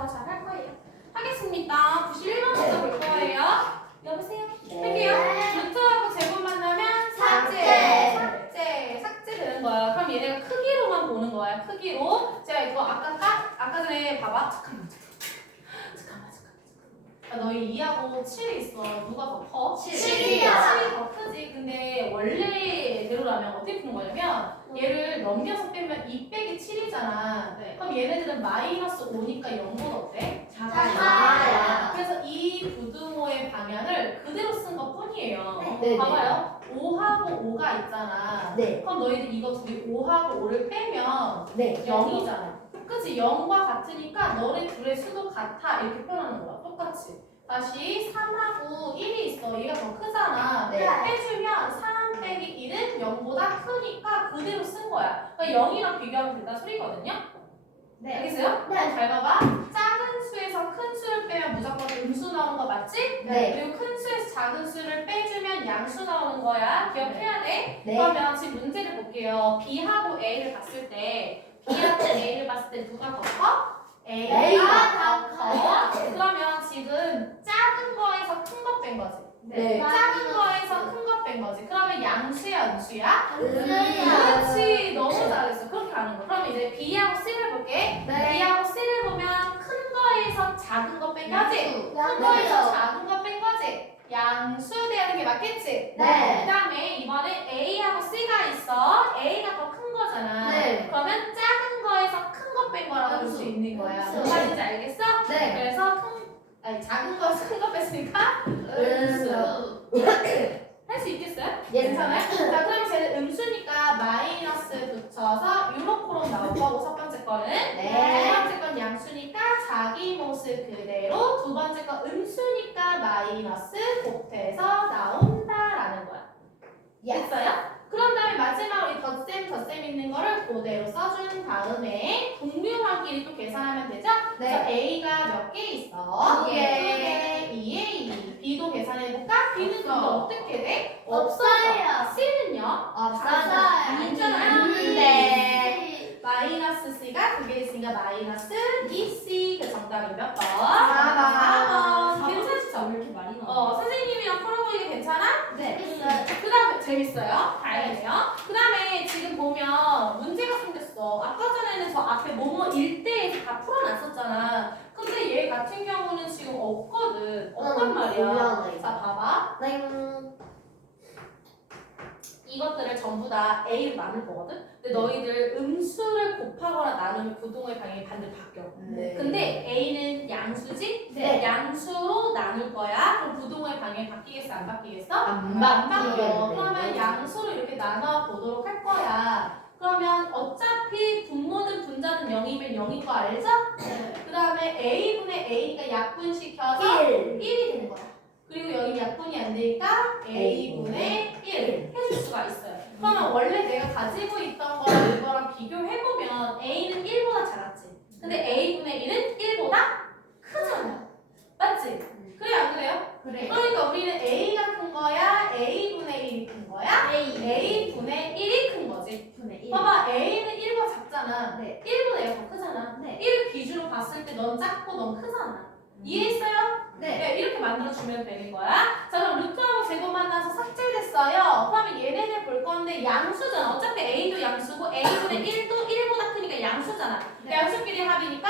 더 잘할 거예요. 하겠습니다. 91번부터 볼 거예요. 여보세요? 할게요. 루트하고 제곱 만나면 삭제. 삭제. 삭제 되는 거야. 그럼 얘네가 크기로만 보는 거야. 크기로. 제가 이거 아까 까, 아까 전에 봐봐. 잠깐만. 잠깐만. 잠깐만. 잠깐만. 야, 너희 2하고 7이 있어. 누가 더 커? 칠. 7이 7이 더 크지. 근데 원래대로라면 어떻게 푸는 거냐면 얘를 넘겨서 빼면 2 빼기 7이잖아. 네. 그럼 얘네들은 마이너스 5니까 0은 어때? 작아요. 그래서 이 부등호의 방향을 그대로 쓴 것 뿐이에요. 네. 봐봐요. 5하고 5가 있잖아. 네. 그럼 너희들 이거 둘이 5하고 5를 빼면 네. 0이잖아. 그치? 0과 같으니까 너네 둘의 수도 같아. 이렇게 표현하는 거야. 똑같이. 다시 3하고 1이 있어. 얘가 더 크잖아. 네. 빼주면 3 빼기 1은 0보다 크니까 그대로 쓴 거야. 그러니까 0이랑 비교하면 된다 소리거든요. 알겠어요? 네. 잘 봐봐. 작은 수에서 큰 수를 빼면 무조건 음수 나오는 거 맞지? 네. 그리고 큰 수에서 작은 수를 빼주면 양수 나오는 거야. 기억해야 돼. 네. 그러면 지금 문제를 볼게요. B하고 A를 봤을 때 B하고 A를 봤을 때 누가 더 커? A가 더 커. 그러면 지금 작은 거에서 큰거뺀 거지. 네. 작은 거에서 큰거뺀 거지. 그러면 양수야, 음수야? 그렇지. 너무 잘했어. 그렇게 하는 거. 그럼 이제 B하고 C를 볼게. 네. B하고 C를 보면 큰 거에서 작은 거뺀 거지? 큰 거에서 작은 거뺀 거지? 양수 되는 게 맞겠지? 네. 그 다음에 이번에 A하고 C가 있어. A가 더큰 거잖아. 네. 그러면 작은 거에서 큰 거 뺀 거라고 볼수 음수. 있는 거야. 음수. 무슨 말인지 알겠어? 네. 그래서 큰, 아니, 작은 거에서 큰 거 뺐으니까 음수. 할 수 있겠어요? 예. 괜찮아요? 자, 그럼 쟤는 음수니까 마이너스 붙여서 요렇게로 나올 거고 첫 번째 거는 네. 두 번째 건 양수니까 자기 모습 그대로 두 번째 건 음수니까 마이너스 곱해서 나온다라는 거야. 됐어요? 그런 다음에 마지막으로 이 덧셈 덧셈 있는 거를 그대로 써준 다음에 동류한끼리 또 계산하면 되죠? 그래서 네. A가 몇 개 있어? 두 개. 2에 2. B도 계산해볼까? B는 근데 없어. 어떻게 돼? 없어요. C는요? 없어요. 있잖아요. 있는데. 마이너스 C가 두 개 있으니까 마이너스 2C 그 정답이 몇 번? 사 번. 4번. 괜찮죠? 왜 이렇게 많이 나와? 어, 선생님이랑 풀어보니까 괜찮아? 네. 그 다음에 재밌어요. 다행이네요. 그 다음에 지금 보면 문제가 생겼어. 아까 전에는 저 앞에 뭐뭐 일대에서 다 풀어놨었잖아. 근데 얘 같은 경우는 지금 없거든. 없단 말이야. 자, 봐봐. 땡. 이것들을 전부 다 A로 나눌 거거든? 근데 너희들 음수를 곱하거나 나누면 부동의 방향이 반대로 바뀌어. 네. 근데 A는 양수지? 네. 양수로 나눌 거야. 그럼 부동의 방향이 바뀌겠어? 안 바뀌겠어? 안안 바뀌어. 그러면 양수로 이렇게 나눠 보도록 할 거야. 그러면 어차피 분모든 분자든 0이면 0인 거 알죠? 그 다음에 A분의 A니까 약분시켜서 1. 1이 되는 거야. 그리고 여기 약분이 안 되니까 A분의 1 해줄 수가 있어요. 그러면 원래 내가 가지고 있던 거랑 이거랑 비교해보면 A는 1보다 작았지. 근데 A분의 1은 1보다 크잖아. 맞지? 그래 안 그래요? 그래. 그러니까 우리는 A가 큰 거야? A분의 1이 큰 거야? A. A분의 1이 큰 거지. 분의 1. 봐봐 A는 1보다 작잖아. 네. 1보다 얘가 더 크잖아. 네. 1을 기준으로 봤을 때 넌 작고 넌 크잖아. 이해했어요? 네. 네, 이렇게 만들어주면 되는 거야. 자, 그럼 루트하고 제곱 만나서 삭제됐어요. 그러면 얘네들 볼 건데 양수잖아. 어차피 A도 양수고 A분의 1도 1보다 크니까 양수잖아. 네. 양수끼리 합이니까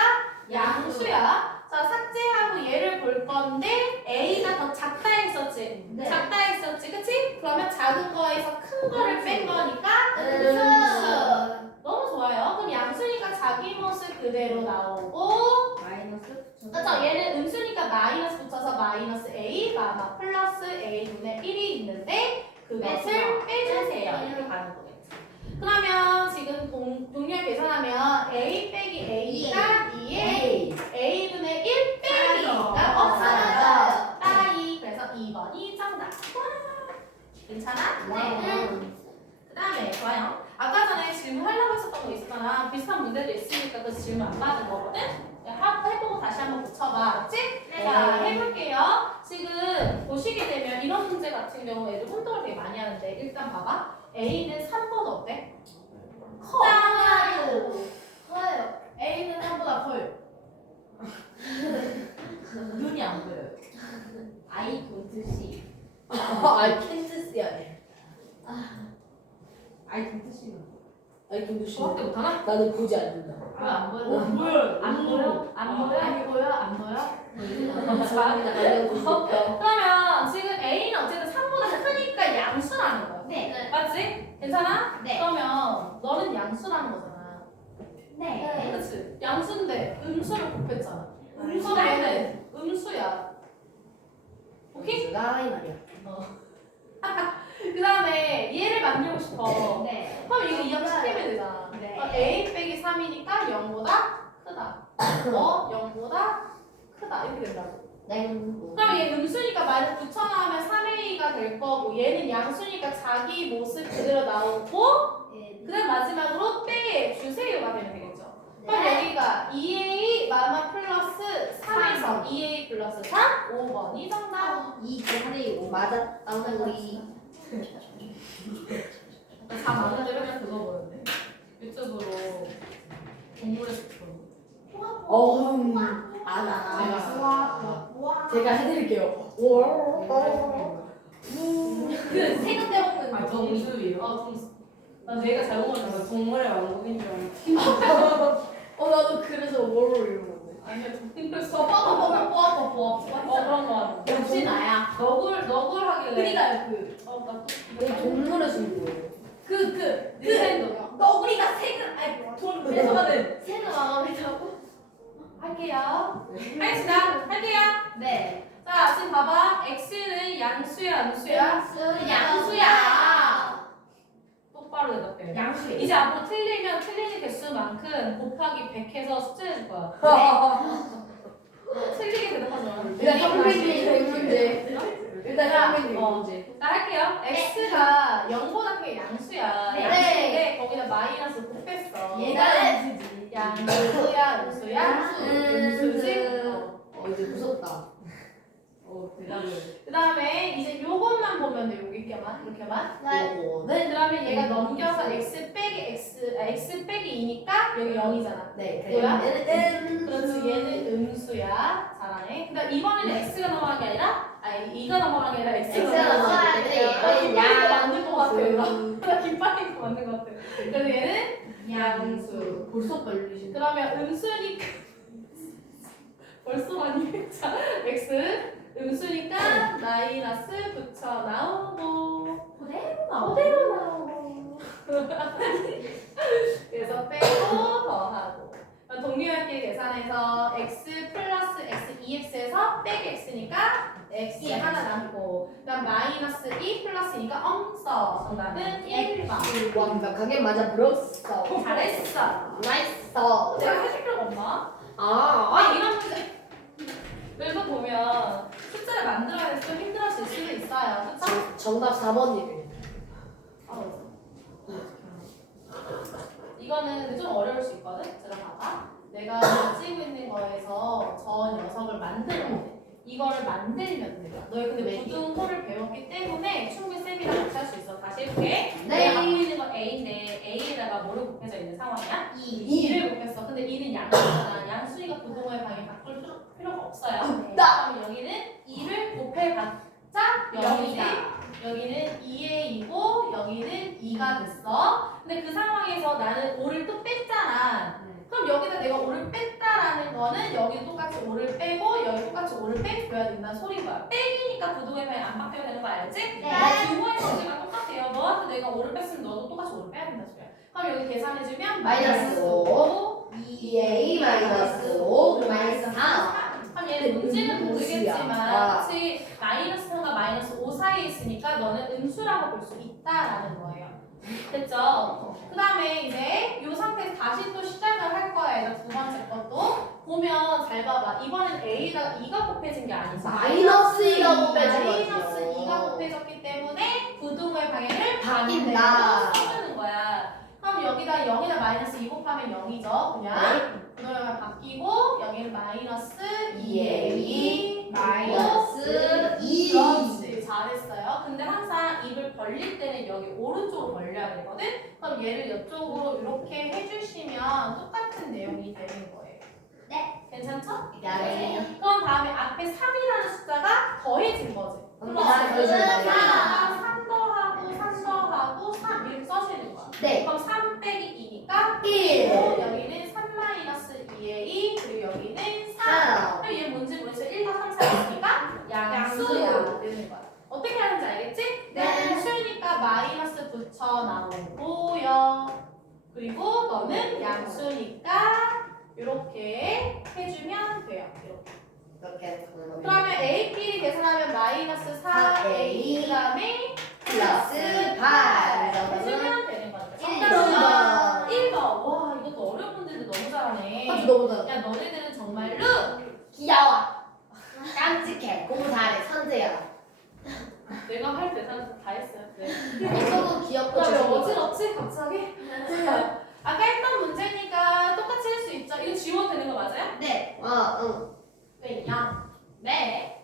양수야. 자, 삭제하고 얘를 볼 건데 A가 더 작다 했었지. 네. 작다 했었지, 그치? 그러면 작은 거에서 큰 거를 뺀 거니까 음수. 너무 좋아요. 그럼 양수니까 자기 모습 그대로 나오고 마이너스 그렇죠. 얘는 음수니까 마이너스 붙여서 마이너스 A, 마마 플러스 A분의 1이 있는데 그것을 빼주세요. 이렇게 가는 거겠죠. 그러면 지금 동, 동렬 계산하면 A 빼기 A가 2에 A. A분의 1 빼기 가 없어요. 따라이. 그래서 2번이 정답. 와, 괜찮아? 네. 그 다음에 좋아요. 아까 전에 질문 하려고 했었던 거 있었잖아. 비슷한 문제도 있으니까 그 질문 안 맞은 거거든? 네, 해보고 다시 한번 붙여봐. 알았지? 네. 자, 해볼게요. 지금 보시게 되면 이런 문제 같은 경우에도 혼동을 되게 많이 하는데 일단 봐봐. A는 3번 어때? 커. 요 커요. A는 3보다 커요. 눈이 안 보여요. I don't see. 아, I can't see. 아. I don't see. I can see. 저밖에 못하나? 나는 보지 않는다. 왜안 보여? 어, 보여. 안 보여? 안 보여? 안 보여? 안 보여? 죄송합니다. 알려주실게요. 그러면 지금 A는 어쨌든 3보다 크니까 양수라는 거야. 네. 맞지? 괜찮아? 네. 그러면 너는 양수라는 거잖아. 네. 그치? 양수인데 음수를 곱했잖아. 음. 음수는 얘는 음수야. 오케이? 나이 말이야. 그 다음에 얘를 만들고 싶어. 네. 그럼 이거 이항 시키면 되잖아. 네. 그럼 A 빼기 3이니까 0보다 크다. 어? 0보다 크다. 이렇게 된다고. 냉. 그럼 얘 음수니까 마이너스 붙여넣으면 3A가 될 거고 얘는 양수니까 자기 모습 그대로 나오고 네. 그 다음 마지막으로 빼 주세요가 되면 되겠죠. 그럼 네. 여기가 2A 마마 플러스 3에서 2A 플러스 3 5번이 정답. 이 대한의 오. 맞아. 나는 우리. 다 대로 그냥 그거 보였네. 유튜브로 동물의 숲으로. 어. 음, 알아. 와. 제가 해드릴게요. 오. 그 세금 떼먹는 아, 동수이요? 어, 동수. 난 내가 잘못 말했어. 동물의 왕국인 줄 알았는데. 어 나도 그래서 뭘 이런. 아니야, 뽀뽀 뽀뽀. 어, 그런 거 같아. 역시 나야. 너굴, 너굴 하길래. 그니까요 그. 어, 나 또. 아니 동물의 숲이 뭐예요? 그 그. 닌텐도. 너구리가 세금 아니 돈 뺏어가는. 세금 마음에 들고. 할게요. 알겠습니다. 할게요. 네. 자, 지금 봐봐. X는 양수야, 음수야? 양수야. 똑바로 대답해. 양수. 이제 앞으로 틀리면 틀리는 개수만큼 곱하기 100 해서 숫자 해줄 거야. 틀리게 대답하지 마. 일단 현빈이 백 문제. 일단 현빈이 백 어. 문제. 나 할게요. X가 0보다 크게 양수야. 네. 양수인데 거기다 마이너스 곱했어. 얘가 음수지. 양수야, 음수야? 양수. 음수지? 어. 어 이제 무섭다. 그 다음에 이제 요것만 보면 돼. 여기까만 이렇게만. 이거는 그러면 얘가 넘겨서 x 빼기 x, 아, x 빼기 2니까 여기 0이잖아. 네. 뭐야? 얘는 그렇지, 얘는 음수야. 잘하네. 근데 이번에는 x가 넘어간 게 아니라, 아니 2가 넘어간 게 아니라 x가 X가 넘어간 넘어가야 돼. 거 맞는 거 같아. 음. 나 김밥인 거 맞는 거 같아. 그래서 얘는 양수. 벌써 걸리신. 그러면 음수니까 벌써 많이 x 음수니까 마이너스 붙여 나오고 그대로 나와. 그대로 나오고 그래서 빼고 더하고 동류할끼리 계산해서 x 플러스 x 2x에서 빼기 x니까 x 예. 하나 남고 그다음 마이너스 2 플러스니까 엄써 정답은 1번 완벽하게 맞아 들었어. 잘했어 나이스. 내가 해줄 필요가 없나? 아, 아 이런 문제 그래서 보면 숫자를 만들어야 돼서 좀 힘들어 질 수도 있어요 그쵸? 정- 정답 4번이래. 아 맞아 이거는 좀 어려울 수 있거든? 들어봐봐 내가 가지고 있는 거에서 저 녀석을 만들면 돼 이거를 만들면 돼 너희 근데 네. 부등호를 배웠기 때문에 충분히 쌤이랑 같이 할 수 있어 다시 해볼게 네. 내가 갖고 있는 거 A인데 A에다가 뭐를 곱해져 있는 상황이야? 2. 2를 곱했어 근데 2는 양수잖아 양수니까 부등호의 방향 바꿀 필요- 필요가 없어요. 나. 그럼 여기는 2를 곱해봤자 0이지 여기는 2의 2고 여기는 2가 됐어. 근데 그 상황에서 나는 5를 또 뺐잖아. 그럼 여기다 내가 5를 뺐다라는 거는 여기도 똑같이 5를 빼고 여기 똑같이 5를 빼줘야 된다는 소린 거야. 빼기니까 부동의 방향 안 바뀌어야 되는 거 알지? 네. 규모의 성질과 똑같아요. 너한테 내가 5를 뺐으면 너도 똑같이 5를 빼야 된다 소리야. 그럼 여기 계산해주면 마이너스 오. 2a 마이너스 5 마이너스 4. 얘는 뭔지는 모르겠지만 아. 혹시 마이너스 3과 마이너스 5 사이에 있으니까 너는 음수라고 볼 수 있다라는 거예요. 됐죠? 그 다음에 이제 이 상태에서 다시 또 시작을 할 거예요. 두 번째 것도. 보면 잘 봐봐. 이번엔 A가 2가 곱해진 게 아니지. 마이너스 2가 곱해진 마이너스 거죠. 2가 곱해졌기 때문에 방향을 바뀐다. 반대로 써주는 거야. 그럼 여기다 0이나 마이너스 2 곱하면 0이죠. 그냥. 그러면 바뀌고 여기는 마이너스 2a 마이너스 2. 그렇지 잘했어요 근데 항상 입을 벌릴 때는 여기 오른쪽으로 벌려야 되거든 그럼 얘를 이쪽으로 이렇게 해주시면 똑같은 내용이 되는 거예요 네. 괜찮죠? 네. 그럼 다음에 앞에 3이라는 숫자가 더해진 거지. 그럼 더해진 거예요? 3 더하고 3 더하고 3 이렇게 써주는 거야. 네. 그럼 3 빼기 2니까 1. 그리고 여기는 3 마이너스 2의 2 그리고 여기는 3. 3. 그럼 얘는 뭔지 모르겠어. 1더 3, 4 있으니까 양수야 되는 거야. 어떻게 하는지 알겠지? 네. 양수니까 마이너스 붙여 나오고요. 그리고 너는 양수니까 이렇게 해주면 돼요. 이렇게. 이렇게 그러면 A끼리 계산하면 마이너스 4A 그 다음에 플러스 8. 해주면 되는 거죠. 일 정답은 번. 1번. 와 이것도 어려운 문제인데 너무 잘하네. 아주 너무 잘 야 너네들은 정말로 귀여워. 깜찍해. 공부 잘해. 천재야. 내가 할 대사는 다 했어요. 네. 이거도 귀엽고 재밌고. 어지럽지 갑자기? 아까 했던 문제니까 똑같이 할 수 있죠. 이거 지워도 되는 거 맞아요? 네. 어, 응. 왜냐? 네.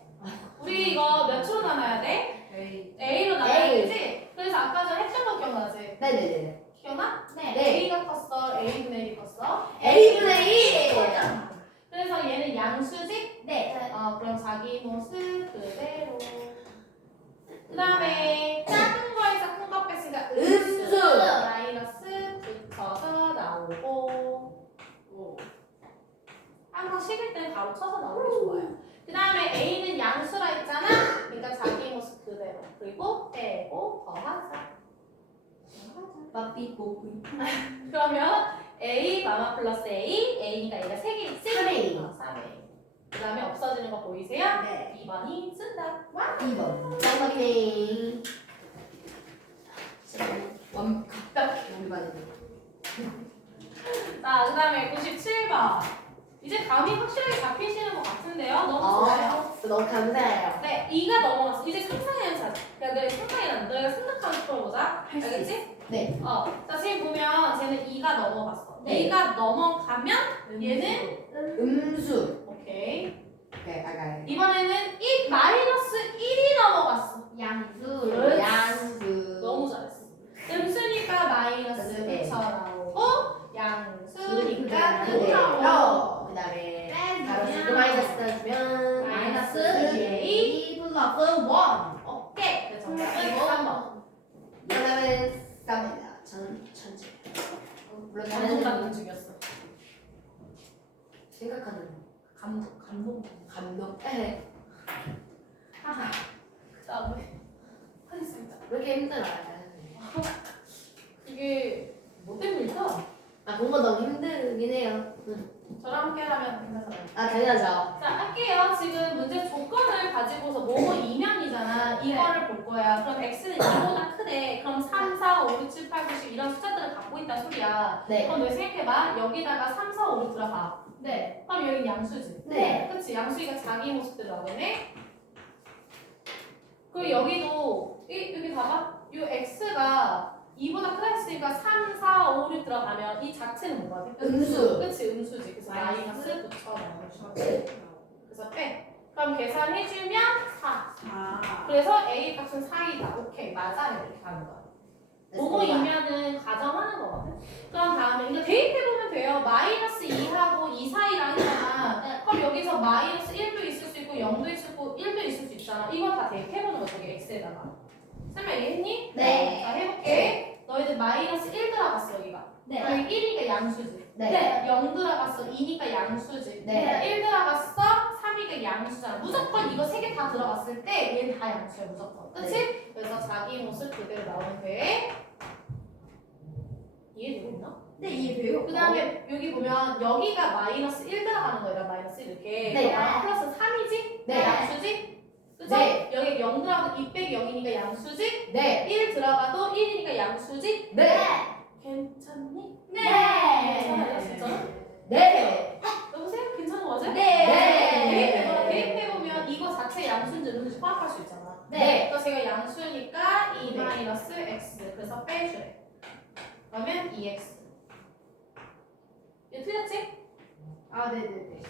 우리 이거 몇 초로 나눠야 돼? A. A로 나눠야 A. 되지? 그래서 아까 전에 했던 거 기억나지? 네네네. 기억나? 네. A가 컸어, A분의 1이 컸어. A분의 1. 그래서 얘는 양수지? 네. 어, 그럼 자기 모습 그대로. 그 다음에 작은 거에서 큰거 뺐으니까 음수. 음수. 마이너스 붙여서 나오고. 오. 항상 식을 때는 바로 쳐서 나오는 게 좋아요. 그 다음에 A는 양수라 했잖아. 그러니까 자기 모습 그대로. 그리고 빼고 더하자. 뽀삐. 그러면 A 마마 플러스 A, A니까 얘가 3개 있지? 3A. 어, 3A. 그 다음에 없어지는 거 보이세요? 네. 2번이 쓴다. 와. 2번. 정답이네. 완벽해 우리 반에. 자, 그 다음에 97번. 이제 감이 확실하게 잡히시는 것 같은데요? 너무 좋아요. 어, 너무 감사해요. 네, 2가 넘어갔어. 이제 상상의 연습. 그러니까 너희 상상이란 너희가 생각하는 풀어보자. 할수 알겠지? 네. 어. 자, 지금 보면 쟤는 2가 넘어갔어. 네. 2가 넘어가면 얘는 음수. 오케이. 오케이, 알가요. 이번에는 1 마이너스 1이 넘어갔어. 양수. 그렇지. 양수. 너무 잘했어. 음수니까 마이너스 네. 붙여 나오고 양수니까 네. 끝 나오고 그 다음에 빼주면 바로 지금 마이너스 따주면 마이너스 이 플러스 원. 오케이. 그래서 정답은 그리고 3번. 그다음에 쌉니다. 전 천재. 물론 감동 다른 받는 중이었어. 생각하는 감동, 감동. 감동. 에 하하. 그 다음에 하겠습니다. 왜 이렇게 힘들어요? 이게 뭐 때문일까? 아 공부 너무 힘들긴 해요. 저랑 함께 하면 괜찮아요. 아 당연하죠. 자, 할게요. 지금 문제 조건을 가지고서 뭐뭐 이면이잖아. 이거를 볼 거야. 그럼 x는 2보다 크대. 그럼 3, 4, 5, 6, 7, 8, 9, 10 이런 숫자들을 갖고 있다는 소리야. 네. 그럼 너 생각해봐. 여기다가 3, 4, 5, 6 들어가. 네. 그럼 여기 양수지. 네. 그치? 양수이가 자기 모습대로 나오네. 그리고 여기도 이, 여기 봐봐. 이 x가 2보다 크다 했으니까 3, 4, 5, 6 들어가면 이 자체는 뭐가 돼? 음수. 그치? 음수지. 그래서 마이너스 붙여 나오는 그래서 빼. 그럼 계산해주면 4. 그래서 A 값은 4이다. 오케이. 맞아. 이렇게 가는 거야. 뭐뭐이면은 가정하는 거거든. 그럼 다음에 이거 대입해보면 돼요. 마이너스 2하고 2 사이랑 있잖아. 그럼 여기서 마이너스 1도 있을 수 있고 0도 있을 수 있고 1도 있을 수 있잖아. 이거 다 대입해보는 거야. 저기 x에다가. 설마 이해했니? 네. 자 해볼게. 너희들 마이너스 1 들어갔어 여기가. 네. 여기 1이니까 양수지. 네. 0 들어갔어. 2니까 양수지. 네. 1 들어갔어. 3이가 양수잖아. 무조건 이거 세 개 다 들어갔을 때 얘는 다 양수야 무조건. 그치? 그래서 자기 모습 그대로 나오면 돼. 이해되고 있나? 네, 이해돼요. 그 다음에 여기 보면 여기가 마이너스 1 들어가는 거야. 마이너스 1 이렇게. 네. 아, 플러스 3이지? 네. 양수지? 그죠? 네. 여기 0 들어가도 2 빼기 0이니까 양수지? 네. 1 들어가도 1이니까 양수지? 네. 괜찮니? 네. 괜찮아요 진짜? 네. 여보세요? 괜찮은 거 맞아요? 네. 대입해보면, 대입해보면 이거 자체 양수인지 음수인지 파악할 수 있잖아. 네. 그래서 제가 양수니까 2 네. 마이너스 x 그래서 빼주래. 그러면 2x. 이거 틀렸지? 아, 네네네.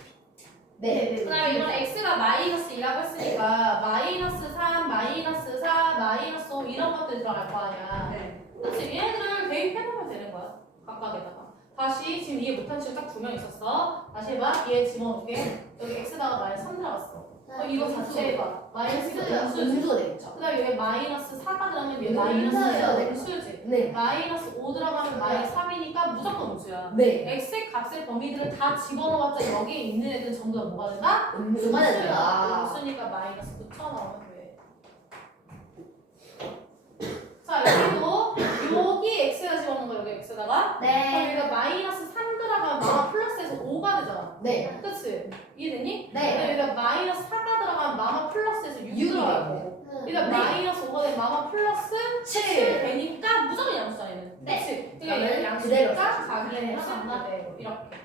네. 그 다음에 이번 x가 마이너스 2라고 했으니까 마이너스 3, 마이너스 4, 마이너스 5 이런 것들 들어갈 거 아니야. 네. 그치? 얘네들을 대입해보면 되는 거야. 각각에다가. 다시 지금 이해 못한 친구 딱 두 명 있었어. 다시 해봐. 얘 집어넣게. 여기 x다가 마이너스 3 들어갔어. 어, 이거 자체 해봐. 마이너스 음수지. 음수가 되겠죠. 그 다음에 여기 마이너스 4가 들어가면 얘 음수예요, 마이너스 네. 음수지. 네. 마이너스 5 들어가면 마이너스 3이니까 무조건 음수야. 네. x의 값의 범위들을 다 집어넣어봤자 여기에 있는 애들은 전부 다 뭐가 된다? 음수가 된다. 음수니까 마이너스 붙여 넣으면 돼. 자 여기도 여기 x가 집어넣은 거 여기 x다가 그럼 네. 여기가 마이너스 3 들어가면 마마 플러스에서 5가 되잖아. 네. 그치? 이해되니? 네. 여기가 마이너스 4가 들어가면 마마 플러스에서 6 육이 들어가고 그러니까 마이너스 5가 되면 마마 플러스 7 7. 되니까 무조건 양수야 얘는. 네. 그치? 그러니까 그대로 양수니까. 자기의 네, 정답. 그대로 이렇게.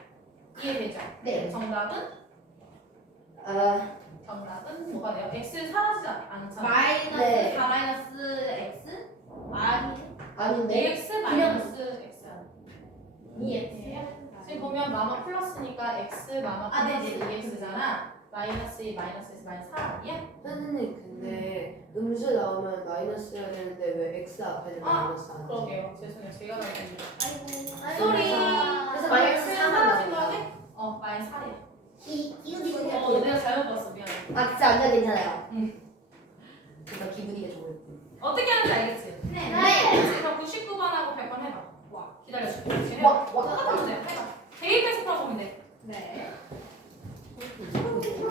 이해되죠? 네. 정답은? 아, 정답은 뭐가 돼요? x 사라지지 않잖아. 마이너스 네. 4 마이너스 x 아니 아닌데. x 마이너스 x야. 이해돼요? 지금 보면 마마 플러스니까 x 마마 아, 플러스 네네. 2x잖아. 마이너스 2 마이너스 1 마이너스 4 아니야? 선생님 근데 음수 나오면 마이너스여야 되는데 왜 x 앞에 는 아, 마이너스 안 돼? 그러게요. 죄송해요. 제가 잘못했네요. 아이고 쏘리. 그래서 마이너스 x 4만 사라진. 거네? 어, 마이너스 4래. 이 이거 어, 내가 잘못 봤어. 미안해. 아 진짜 완전 괜찮아요. 응. 그래서 기분이 좋을 뿐. 어떻게 하는지 알겠지? 네. 네. 네. 그럼 99번하고 100번 해봐. 와, 기다려줘. 진행. 와, 와. 해봐. 대입해서 풀어보면 돼. 네. 음.